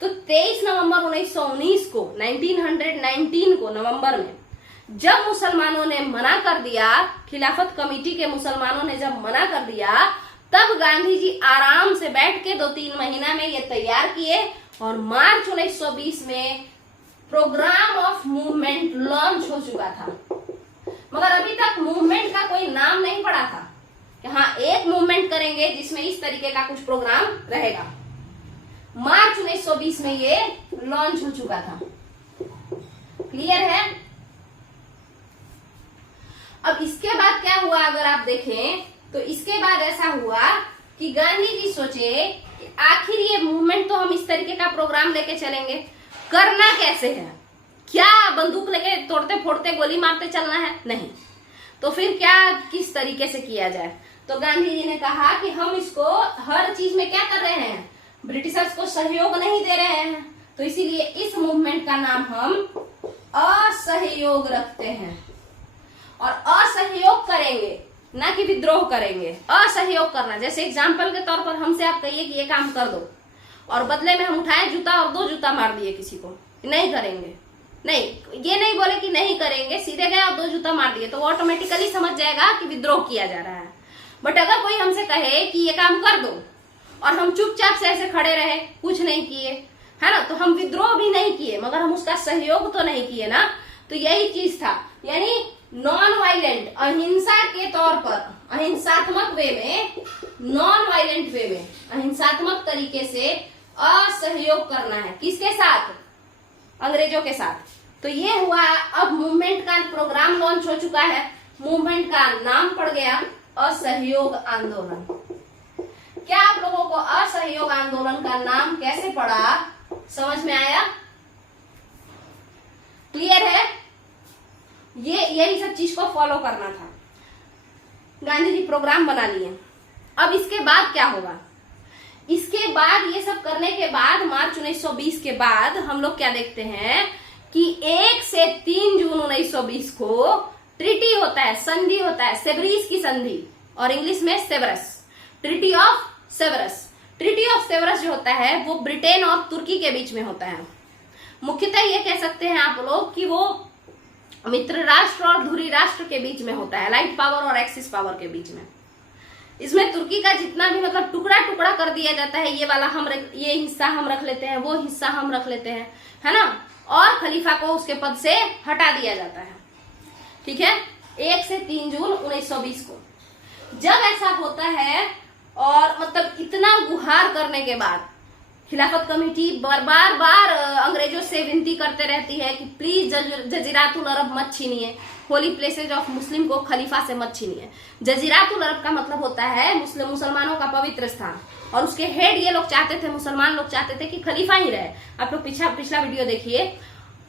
तो 23 नवंबर 1919 को, 1919 को नवंबर में, जब मुसलमानों ने मना कर दिया, खिलाफत कमेटी के मुसलमानों ने जब मना कर दिया, तब गांधी जी आराम से बैठ के 2-3 महीना में ये तैयार किए और मार्च 1920 में प्रोग्राम ऑफ मूवमेंट लॉन्च हो चुका था। मगर अभी तक मूवमेंट का कोई नाम नहीं पड़ा था कि हाँ एक मूवमेंट करेंगे जिसमें इस तरीके का कुछ प्रोग्राम रहेगा। मार्च 1920 में ये लॉन्च हो चुका था। क्लियर है? अब इसके बाद क्या हुआ अगर आप देखें तो इसके बाद ऐसा हुआ कि गांधी जी सोचे कि आखिर ये मूवमेंट तो हम इस तरीके का प्रोग्राम लेके चलेंगे, करना कैसे है? क्या बंदूक लेके तोड़ते फोड़ते गोली मारते चलना है? नहीं। तो फिर क्या, किस तरीके से किया जाए? तो गांधी जी ने कहा कि हम इसको हर चीज में क्या कर रहे हैं, ब्रिटिशर्स को सहयोग नहीं दे रहे हैं, तो इसीलिए इस मूवमेंट का नाम हम असहयोग रखते हैं। और असहयोग करेंगे, ना कि विद्रोह करेंगे, असहयोग करना। जैसे एग्जाम्पल के तौर पर हमसे आप कहिए कि ये काम कर दो और बदले में हम उठाए जूता और 2 जूता मार दिए किसी को, नहीं करेंगे, नहीं, ये नहीं बोले कि नहीं करेंगे, सीधे गए और 2 जूता मार दिए, तो वो ऑटोमेटिकली समझ जाएगा कि विद्रोह किया जा रहा है। बट अगर कोई हमसे कहे कि ये काम कर दो और हम चुपचाप से ऐसे खड़े रहे, कुछ नहीं किए, है ना, तो हम विद्रोह भी नहीं किए मगर हम उसका सहयोग तो नहीं किए ना। तो यही चीज था, यानी नॉन वायलेंट, अहिंसा के तौर पर, अहिंसात्मक वे में, नॉन वायलेंट वे में, अहिंसात्मक तरीके से असहयोग करना है। किसके साथ? अंग्रेजों के साथ। तो ये हुआ। अब मूवमेंट का प्रोग्राम लॉन्च हो चुका है, मूवमेंट का नाम पड़ गया असहयोग आंदोलन। क्या आप लोगों को असहयोग आंदोलन का नाम कैसे पड़ा समझ में आया? क्लियर है? यही सब चीज को फॉलो करना था। गांधी जी प्रोग्राम बना लिए। अब इसके बाद क्या होगा? इसके बाद ये सब करने के बाद मार्च 1920 के बाद हम लोग क्या देखते हैं कि 1 से 3 जून 1920 को ट्रीटी होता है, संधि होता है, सेवरीज की संधि, और इंग्लिश में Sevres, treaty of Sevres. Treaty of Sevres जो होता है वो ब्रिटेन और तुर्की के बीच में होता है। मुख्यतः ये कह सकते हैं आप लोग कि वो मित्र राष्ट्र और धुरी राष्ट्र के बीच में होता है, लाइट पावर और एक्सिस पावर के बीच में। इसमें तुर्की का जितना भी मतलब टुकड़ा टुकड़ा कर दिया जाता है, ये वाला ये हिस्सा हम रख लेते हैं, वो हिस्सा हम रख लेते हैं, है ना, और खलीफा को उसके पद से हटा दिया जाता है। ठीक है, 1 से 3 जून 1920 को जब ऐसा होता है और मतलब इतना गुहार करने के बाद खिलाफत कमेटी बार बार अंग्रेजों से विनती करते रहती है कि प्लीज जजीरातुल अरब मत छीनिए, होली प्लेसेज ऑफ मुस्लिम को खलीफा से मत छीनिए। जजीरातुल अरब का मतलब होता है मुसलमानों का पवित्र स्थान, और उसके हेड ये लोग चाहते थे, मुसलमान लोग चाहते थे कि खलीफा ही रहे। आप लोग पिछला वीडियो देखिए।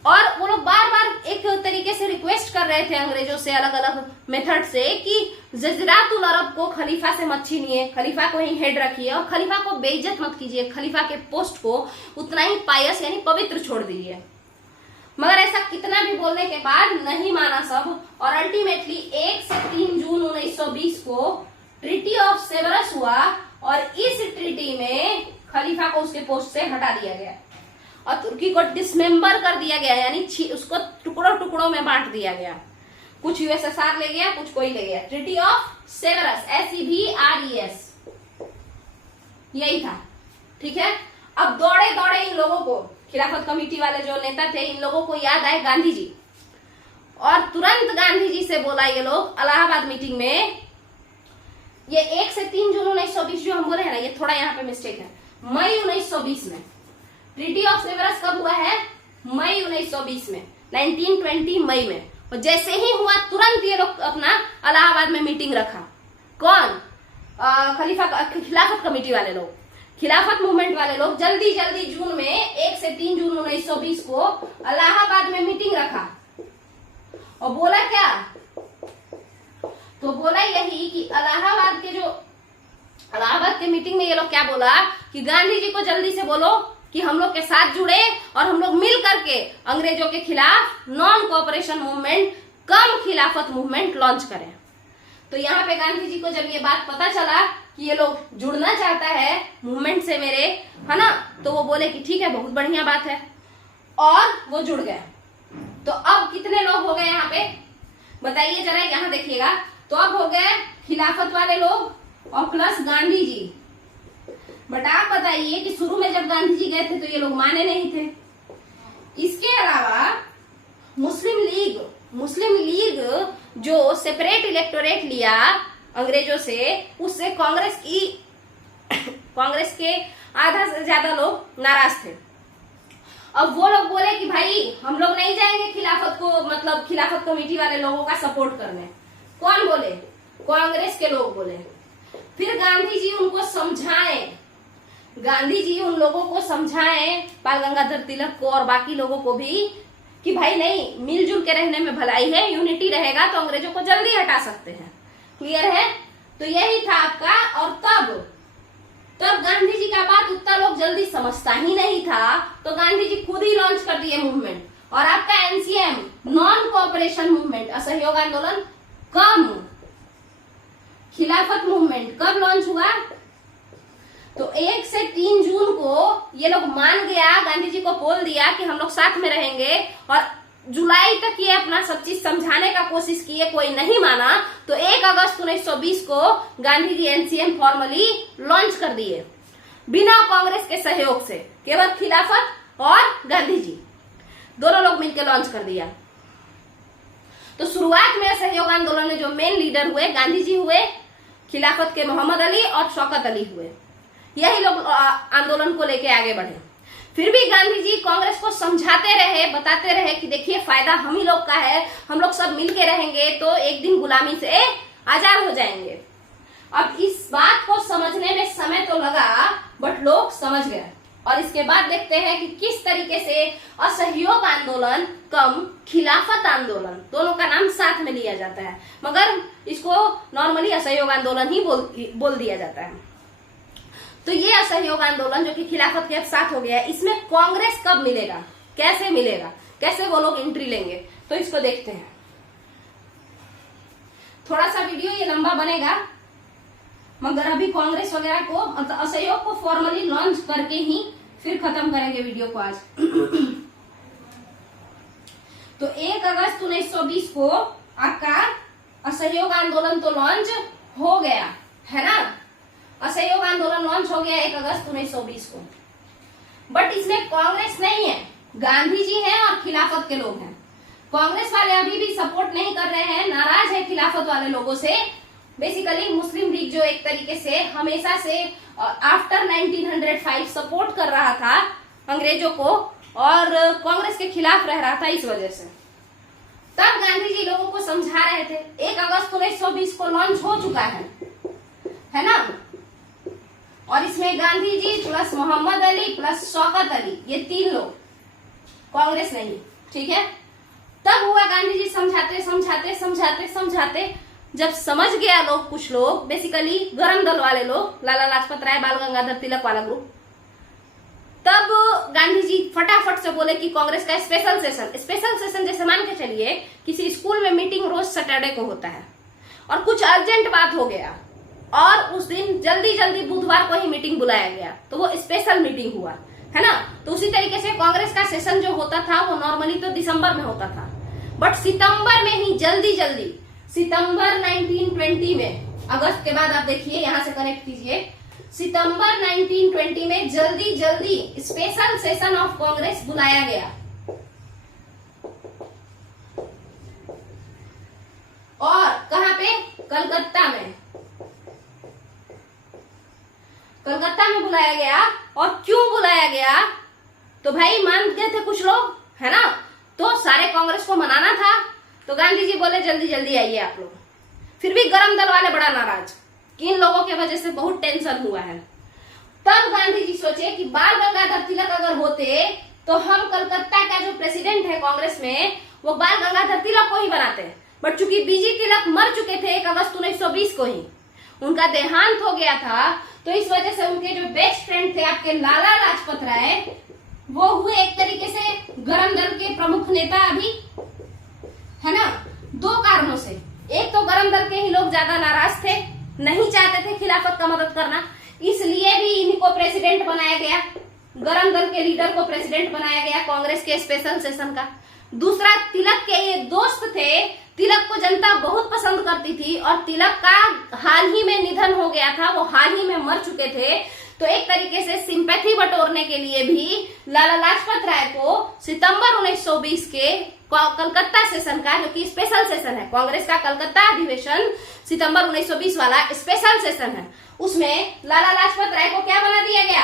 और वो लोग बार बार एक तरीके से रिक्वेस्ट कर रहे थे अंग्रेजों से अलग अलग मेथड से कि जज़ीरातुल अरब को खलीफा से मत छीनिए, खलीफा को ही हेड रखिए और खलीफा को बेइज्जत मत कीजिए, खलीफा के पोस्ट को उतना ही पायस यानी पवित्र छोड़ दीजिए। मगर ऐसा कितना भी बोलने के बाद नहीं माना सब, और अल्टीमेटली 1 से 3 जून 1920 को ट्रीटी ऑफ सेवरस हुआ और इस ट्रीटी में खलीफा को उसके पोस्ट से हटा दिया गया और तुर्की को डिसमेंबर कर दिया गया, यानी उसको टुकड़ों टुकड़ों में बांट दिया गया। कुछ यूएसएसआर ले गया, कुछ कोई ले गया। ट्रीटी ऑफ सेवरस, SEVRES, यही था। ठीक है, अब दौड़े दौड़े इन लोगों को, खिलाफत कमेटी वाले जो नेता थे, इन लोगों को याद आए गांधी जी, और तुरंत गांधी जी से बोला ये लोग इलाहाबाद मीटिंग में, ये 1 से 3 जून 1920 जो हम बोले हैं ना, ये थोड़ा यहाँ पे मिस्टेक है, मई 1920 में ट्रीटी ऑफ सेवरस कब हुआ है? मई 1920 में, 1920 मई में। और जैसे ही हुआ तुरंत ये लोग अपना इलाहाबाद में मीटिंग रखा। कौन? खिलाफत कमेटी वाले लोग, खिलाफत मूवमेंट वाले लोग जल्दी जल्दी जून में 1 से 3 जून 1920 को इलाहाबाद में मीटिंग रखा और बोला क्या? तो बोला यही कि इलाहाबाद के मीटिंग में ये लोग क्या बोला कि गांधी जी को जल्दी से बोलो कि हम लोग के साथ जुड़े और हम लोग मिल करके अंग्रेजों के खिलाफ नॉन कोऑपरेशन मूवमेंट, कम खिलाफत मूवमेंट लॉन्च करें। तो यहाँ पे गांधी जी को जब ये बात पता चला कि ये लोग जुड़ना चाहता है मूवमेंट से मेरे, है ना, तो वो बोले कि ठीक है, बहुत बढ़िया बात है, और वो जुड़ गए। तो अब कितने लोग हो गए यहाँ पे बताइए जरा, यहाँ देखिएगा। तो अब हो गए खिलाफत वाले लोग और प्लस गांधी जी। बट आप बताइए कि शुरू में जब गांधी जी गए थे तो ये लोग माने नहीं थे। इसके अलावा मुस्लिम लीग जो सेपरेट इलेक्टोरेट लिया अंग्रेजों से, उससे कांग्रेस के आधा से ज्यादा लोग नाराज थे। अब वो लोग बोले कि भाई हम लोग नहीं जाएंगे खिलाफत को, मतलब खिलाफत कमेटी वाले लोगों का सपोर्ट करने। कौन बोले? कांग्रेस के लोग बोले। फिर गांधी जी उनको समझाएं, गांधी जी उन लोगों को समझाएं, बाल गंगाधर तिलक को और बाकी लोगों को भी, कि भाई नहीं, मिलजुल के रहने में भलाई है, यूनिटी रहेगा तो अंग्रेजों को जल्दी हटा सकते हैं। क्लियर है? तो यही था आपका। और तब गांधी जी का बात उतना लोग जल्दी समझता ही नहीं था, तो गांधी जी खुद ही लॉन्च कर दिए मूवमेंट। और आपका NCM, नॉन कोऑपरेशन मूवमेंट, असहयोग आंदोलन कम खिलाफत मूवमेंट, कब लॉन्च हुआ? तो 1 से 3 जून को ये लोग मान गया, गांधी जी को बोल दिया कि हम लोग साथ में रहेंगे, और जुलाई तक ये अपना सब चीज समझाने का कोशिश किए, कोई नहीं माना। तो 1 अगस्त 1920 को Gandhi ji NCM formally launch कर दिए, बिना कांग्रेस के सहयोग से, केवल खिलाफत और गांधी जी दोनों लोग मिलकर लॉन्च कर दिया। तो शुरुआत में सहयोग आंदोलन में जो मेन लीडर हुए गांधी जी हुए, खिलाफत के मोहम्मद अली और शौकत अली हुए, यही लोग आंदोलन को लेके आगे बढ़े। फिर भी गांधी जी कांग्रेस को समझाते रहे, बताते रहे कि देखिए फायदा हम ही लोग का है, हम लोग सब मिलके रहेंगे तो एक दिन गुलामी से आजाद हो जाएंगे। अब इस बात को समझने में समय तो लगा, बट लोग समझ गए। और इसके बाद देखते हैं कि किस तरीके से असहयोग आंदोलन कम खिलाफत आंदोलन, दोनों का नाम साथ में लिया जाता है, मगर इसको नॉर्मली असहयोग आंदोलन ही बोल दिया जाता है। तो ये असहयोग आंदोलन जो कि खिलाफत के साथ हो गया, इसमें कांग्रेस कब मिलेगा, कैसे मिलेगा, कैसे वो लोग एंट्री लेंगे, तो इसको देखते हैं। थोड़ा सा वीडियो ये लंबा बनेगा, मगर अभी कांग्रेस वगैरह को, मतलब असहयोग को फॉर्मली लॉन्च करके ही फिर खत्म करेंगे वीडियो को आज। तो 1 अगस्त 1920 को आपका असहयोग आंदोलन तो लॉन्च हो गया है ना, असहयोग आंदोलन लॉन्च हो गया 1 अगस्त 1920 को। बट इसमें कांग्रेस नहीं है, गांधी जी हैं और खिलाफत के लोग हैं। कांग्रेस वाले अभी भी सपोर्ट नहीं कर रहे हैं, नाराज है खिलाफत वाले लोगों से। बेसिकली मुस्लिम लीग जो एक तरीके से हमेशा से आफ्टर 1905 सपोर्ट कर रहा था अंग्रेजों को और कांग्रेस के खिलाफ रह रहा था, इस वजह से तब गांधी जी लोगों को समझा रहे थे। 1 अगस्त 1920 को लॉन्च हो चुका है ना, और इसमें गांधी जी प्लस मोहम्मद अली प्लस शौकत अली, ये 3 लोग, कांग्रेस नहीं, ठीक है। तब हुआ गांधी जी समझाते समझाते समझाते समझाते, जब समझ गया लोग, कुछ लोग बेसिकली गरम दल वाले लोग, लाला लाजपत राय बाल गंगाधर तिलक वाला ग्रुप, तब गांधी जी फटाफट से बोले कि कांग्रेस का स्पेशल सेशन जैसे मान के चलिए किसी स्कूल में मीटिंग रोज सैटरडे को होता है और कुछ अर्जेंट बात हो गया और उस दिन जल्दी जल्दी बुधवार को ही मीटिंग बुलाया गया, तो वो स्पेशल मीटिंग हुआ, है ना। तो उसी तरीके से कांग्रेस का सेशन जो होता था वो नॉर्मली तो दिसंबर में होता था, बट सितंबर में ही जल्दी जल्दी, सितंबर 1920 में, अगस्त के बाद आप देखिए यहां से कनेक्ट कीजिए, सितंबर 1920 में जल्दी जल्दी स्पेशल सेशन ऑफ कांग्रेस बुलाया गया। और कहां पे? कलकत्ता में, कलकत्ता में बुलाया गया। और क्यों बुलाया गया? तो भाई मान गए थे कुछ लोग, है ना, तो सारे कांग्रेस को मनाना था, तो गांधी जी बोले जल्दी जल्दी आइए आप लोग। फिर भी गरम दल वाले बड़ा नाराज कि इन लोगों की वजह से बहुत टेंशन हुआ है। तब गांधी जी सोचे कि बाल गंगाधर तिलक अगर होते तो हम कलकत्ता का जो प्रेसिडेंट है कांग्रेस में वो बाल गंगाधर तिलक को ही बनाते, बट चूंकि बीजी तिलक मर चुके थे 1 अगस्त 1920 को ही, उनका देहांत हो गया था, तो इस वजह से उनके जो बेस्ट फ्रेंड थे आपके लाला लाजपत राय, वो हुए एक तरीके से गरम दल के प्रमुख नेता अभी, है ना। 2 कारणों से, एक तो गरम दल के ही लोग ज्यादा नाराज थे, नहीं चाहते थे खिलाफत का मदद करना, इसलिए भी इनको प्रेसिडेंट बनाया गया, गरम दल के लीडर को प्रेसिडेंट बनाया गया कांग्रेस के स्पेशल सेशन का। दूसरा, तिलक के ये दोस्त थे, तिलक को जनता बहुत पसंद करती थी और तिलक का हाल ही में निधन हो गया था, वो हाल ही में मर चुके थे, तो एक तरीके से सिंपैथी बटोरने के लिए भी लाला लाजपत राय को सितंबर 1920 के कलकत्ता सेशन का, जो कि स्पेशल सेशन है कांग्रेस का, कलकत्ता अधिवेशन सितंबर 1920 वाला स्पेशल सेशन है, उसमें लाला लाजपत राय को क्या बना दिया गया?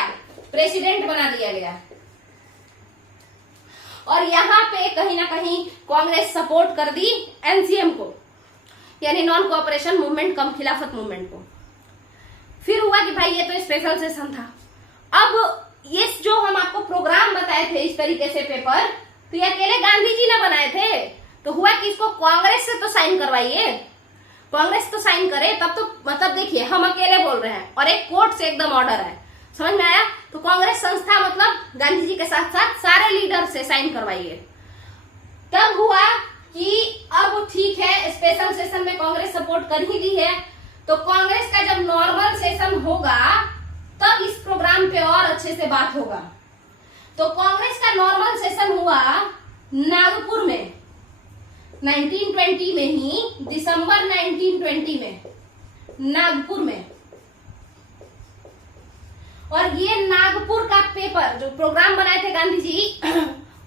प्रेसिडेंट बना दिया गया। और यहाँ पे कहीं ना कहीं कांग्रेस सपोर्ट कर दी एनसीएम को, यानी नॉन कोऑपरेशन मूवमेंट, कम खिलाफत मूवमेंट को। फिर हुआ कि भाई ये तो स्पेशल सेशन था, अब ये जो हम आपको प्रोग्राम बताए थे इस तरीके से पेपर, तो ये अकेले गांधी जी ने बनाए थे, तो हुआ कि इसको कांग्रेस से तो साइन करवाइए, कांग्रेस तो साइन करे, तब तो मतलब देखिए हम अकेले बोल रहे हैं और एक कोर्ट से एकदम ऑर्डर है, समझ में आया। तो कांग्रेस संस्था मतलब गांधी जी के साथ साथ सारे लीडर से साइन करवाइए। तब हुआ कि अब ठीक है, स्पेशल सेशन में कांग्रेस सपोर्ट कर ही दी है, तो कांग्रेस का जब नॉर्मल सेशन होगा तब इस प्रोग्राम पे और अच्छे से बात होगा। तो कांग्रेस का नॉर्मल सेशन हुआ नागपुर में 1920 में ही, दिसंबर 1920 में नागपुर में। और ये नागपुर का पेपर जो प्रोग्राम बनाए थे गांधी जी,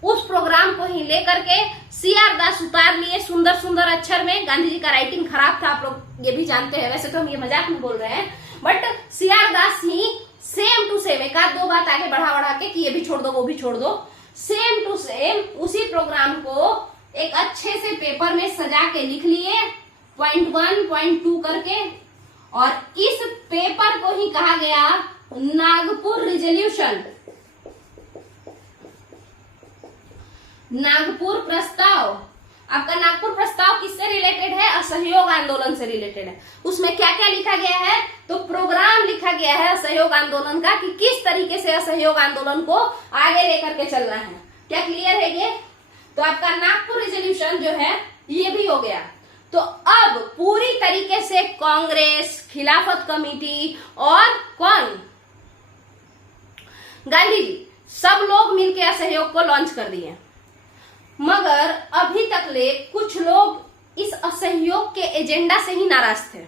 उस प्रोग्राम को ही लेकर के सीआर दास उतार लिए सुंदर सुंदर अक्षर में। गांधी जी का राइटिंग खराब था, आप लोग ये भी जानते हैं, वैसे तो हम ये मजाक में बोल रहे हैं, बट सीआर दास ही सेम टू सेम, एक आध 2 बात आगे बढ़ा के कि ये भी छोड़ दो वो भी छोड़ दो, सेम टू सेम उसी प्रोग्राम को एक अच्छे से पेपर में सजा के लिख लिए, पॉइंट 1 पॉइंट 2 करके, और इस पेपर को ही कहा गया नागपुर रिजोल्यूशन, नागपुर प्रस्ताव। आपका नागपुर प्रस्ताव किससे रिलेटेड है? असहयोग आंदोलन से रिलेटेड है। उसमें क्या क्या लिखा गया है? तो प्रोग्राम लिखा गया है असहयोग आंदोलन का, कि किस तरीके से असहयोग आंदोलन को आगे लेकर के चलना है। क्या क्लियर है ये? तो आपका नागपुर रिजोल्यूशन जो है ये भी हो गया। तो अब पूरी तरीके से कांग्रेस, खिलाफत कमेटी और कौन, गांधी जी, सब लोग मिलकर असहयोग को लॉन्च कर दिए। मगर अभी तक ले कुछ लोग इस असहयोग के एजेंडा से ही नाराज थे,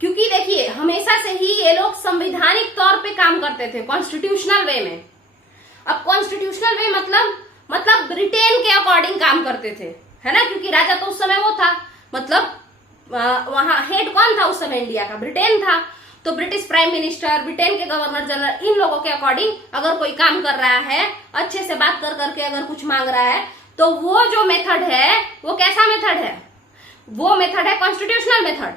क्योंकि देखिए हमेशा से ही ये लोग संवैधानिक तौर पे काम करते थे, कॉन्स्टिट्यूशनल वे में। अब कॉन्स्टिट्यूशनल वे मतलब ब्रिटेन के अकॉर्डिंग काम करते थे, है ना, क्योंकि राजा तो उस समय वो था, मतलब वहां हेड कौन था उस समय इंडिया का? ब्रिटेन था। तो ब्रिटिश प्राइम मिनिस्टर, ब्रिटेन के गवर्नर जनरल, इन लोगों के अकॉर्डिंग अगर कोई काम कर रहा है, अच्छे से बात कर करके अगर कुछ मांग रहा है, तो वो जो मेथड है वो कैसा मेथड है? वो मेथड है कॉन्स्टिट्यूशनल मेथड।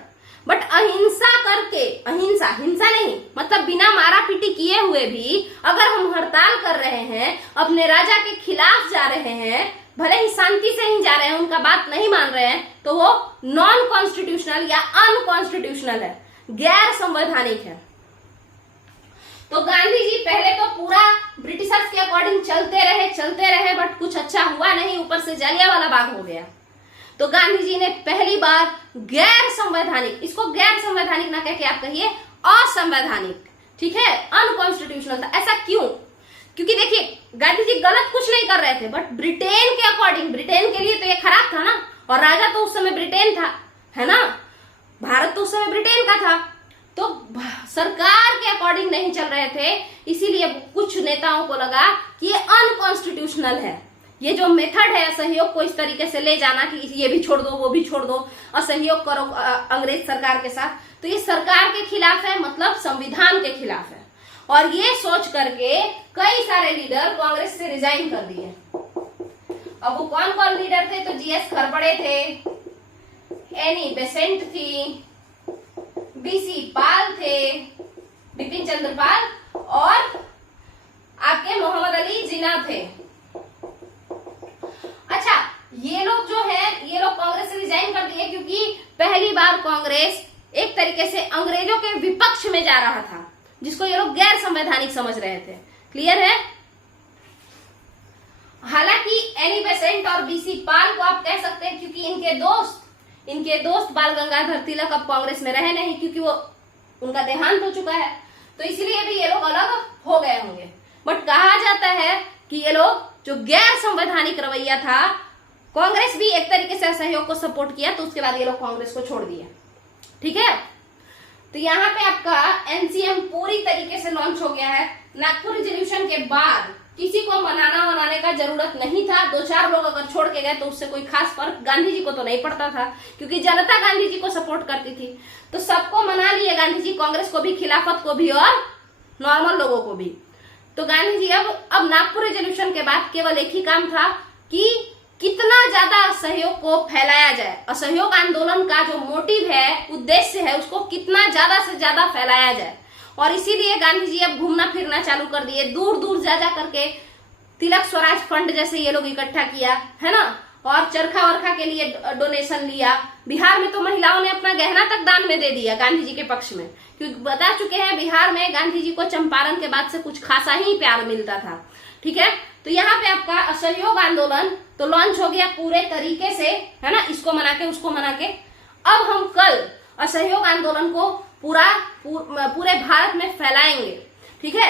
बट अहिंसा करके, अहिंसा हिंसा नहीं, मतलब बिना मारा पीटी किए हुए भी अगर हम हड़ताल कर रहे हैं, अपने राजा के खिलाफ जा रहे हैं, भले ही शांति से ही जा रहे हैं, उनका बात नहीं मान रहे हैं, तो वो नॉन कॉन्स्टिट्यूशनल या अनकॉन्स्टिट्यूशनल है, गैर संवैधानिक है। तो गांधी जी पहले तो पूरा ब्रिटिशर्स के अकॉर्डिंग चलते रहे, बट कुछ अच्छा हुआ नहीं, ऊपर से जलियांवाला बाग हो गया। तो गांधी जी ने पहली बार गैर संवैधानिक, इसको गैर संवैधानिक ना कह के आप कहिए असंवैधानिक, ठीक है, अनकॉन्स्टिट्यूशनल था। ऐसा क्यों? क्योंकि देखिए गांधी जी गलत कुछ नहीं कर रहे थे, बट ब्रिटेन के अकॉर्डिंग, ब्रिटेन के लिए तो ये खराब था ना, और राजा तो उस समय ब्रिटेन था, है ना, भारत तो उस समय ब्रिटेन का था, तो सरकार के अकॉर्डिंग नहीं चल रहे थे, इसीलिए कुछ नेताओं को लगा कि ये अनकॉन्स्टिट्यूशनल है। ये जो मेथड है असहयोग को इस तरीके से ले जाना कि ये भी छोड़ दो, वो भी छोड़ दो, असहयोग करो अंग्रेज सरकार के साथ, तो ये सरकार के खिलाफ है, मतलब संविधान के खिलाफ है। और ये सोच करके कई सारे लीडर कांग्रेस से रिजाइन कर दिए। अब वो कौन कौन लीडर थे? तो जीएस खरबड़े थे, एनी बेसेंट थी, बीसी पाल थे, बिपिन चंद्र पाल, और आपके मोहम्मद अली जिन्ना थे। अच्छा, ये लोग जो है, ये लोग कांग्रेस से रिजाइन कर दिए क्योंकि पहली बार कांग्रेस एक तरीके से अंग्रेजों के विपक्ष में जा रहा था, जिसको ये लोग गैर संवैधानिक समझ रहे थे। क्लियर है? हालांकि एनी बेसेंट और बीसी पाल को आप कह सकते हैं क्योंकि इनके दोस्त बाल गंगाधर तिलक अब कांग्रेस में रहे नहीं, क्योंकि वो उनका देहांत हो चुका है, तो इसलिए भी ये लोग अलग हो गए होंगे। बट कहा जाता है कि ये लोग जो गैर संवैधानिक रवैया था, कांग्रेस भी एक तरीके से असहयोग को सपोर्ट किया, तो उसके बाद ये लोग कांग्रेस को छोड़ दिया। ठीक है, तो यहाँ पे आपका एनसीएम पूरी तरीके से लॉन्च हो गया है। नागपुर रिजोल्यूशन के बाद किसी को मनाने का जरूरत नहीं था। 2-4 लोग अगर छोड़ के गए तो उससे कोई खास फर्क गांधी जी को तो नहीं पड़ता था, क्योंकि जनता गांधी जी को सपोर्ट करती थी। तो सबको मना लिए गांधी जी, कांग्रेस को भी, खिलाफत को भी और नॉर्मल लोगों को भी। तो गांधी जी अब नागपुर रिजोल्यूशन के बाद केवल एक ही काम था कि कितना ज्यादा असहयोग को फैलाया जाए। असहयोग आंदोलन का जो मोटिव है, उद्देश्य है, उसको कितना ज्यादा से ज्यादा फैलाया जाए। और इसीलिए गांधी जी अब घूमना फिरना चालू कर दिए, दूर दूर जा करके तिलक स्वराज फंड जैसे ये लोग इकट्ठा किया, है ना, और चरखा वरखा के लिए डोनेशन लिया। बिहार में तो महिलाओं ने अपना गहना तक दान में दे दिया गांधी जी के पक्ष में, क्योंकि बता चुके हैं बिहार में गांधी जी को चंपारण के बाद से कुछ खासा ही प्यार मिलता था। ठीक है, तो यहाँ पे आपका असहयोग आंदोलन तो लॉन्च हो गया पूरे तरीके से, है ना, इसको मना के उसको मना के। अब हम कल असहयोग आंदोलन को पूरे भारत में फैलाएंगे। ठीक है,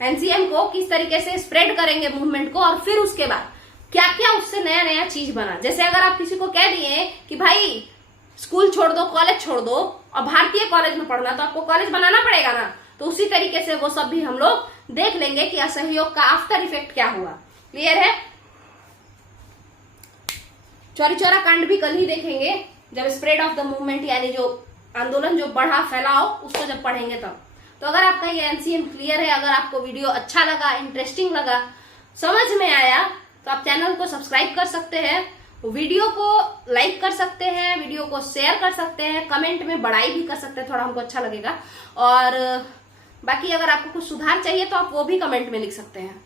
एनसीएम को किस तरीके से स्प्रेड करेंगे मूवमेंट को, और फिर उसके बाद क्या क्या उससे नया नया चीज बना। जैसे अगर आप किसी को कह दिए कि भाई स्कूल छोड़ दो, कॉलेज छोड़ दो और भारतीय कॉलेज में पढ़ना, तो आपको कॉलेज बनाना पड़ेगा ना। तो उसी तरीके से वो सब भी हम लोग देख लेंगे कि असहयोग का आफ्टर इफेक्ट क्या हुआ। क्लियर है? चौरी चौरा कांड भी कल ही देखेंगे, जब स्प्रेड ऑफ द मूवमेंट, यानी जो आंदोलन जो बढ़ा फैलाओ, उसको जब पढ़ेंगे तब। तो अगर आपका ये एनसीएम क्लियर है, अगर आपको वीडियो अच्छा लगा, इंटरेस्टिंग लगा, समझ में आया, तो आप चैनल को सब्सक्राइब कर सकते हैं, वीडियो को लाइक कर सकते हैं, वीडियो को शेयर कर सकते हैं, कमेंट में बड़ाई भी कर सकते हैं, थोड़ा हमको अच्छा लगेगा। और बाकी अगर आपको कुछ सुधार चाहिए तो आप वो भी कमेंट में लिख सकते हैं।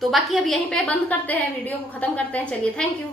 तो बाकी अब यहीं पे बंद करते हैं, वीडियो को खत्म करते हैं। चलिए, थैंक यू।